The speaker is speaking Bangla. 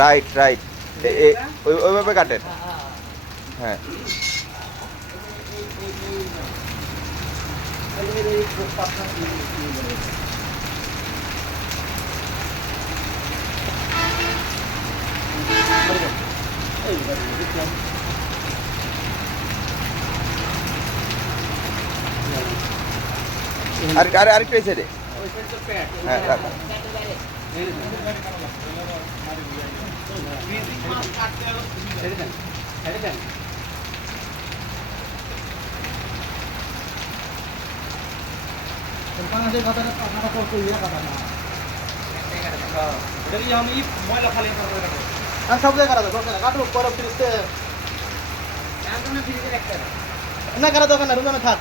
রাইট রাইট, ওইভাবে কাটেন। হ্যাঁ আরেকটু এসে রে। হ্যাঁ রাখো। সব জায়গায় কাটো পরে ফিরিতে না কাটা দোকান না রুমে থাক।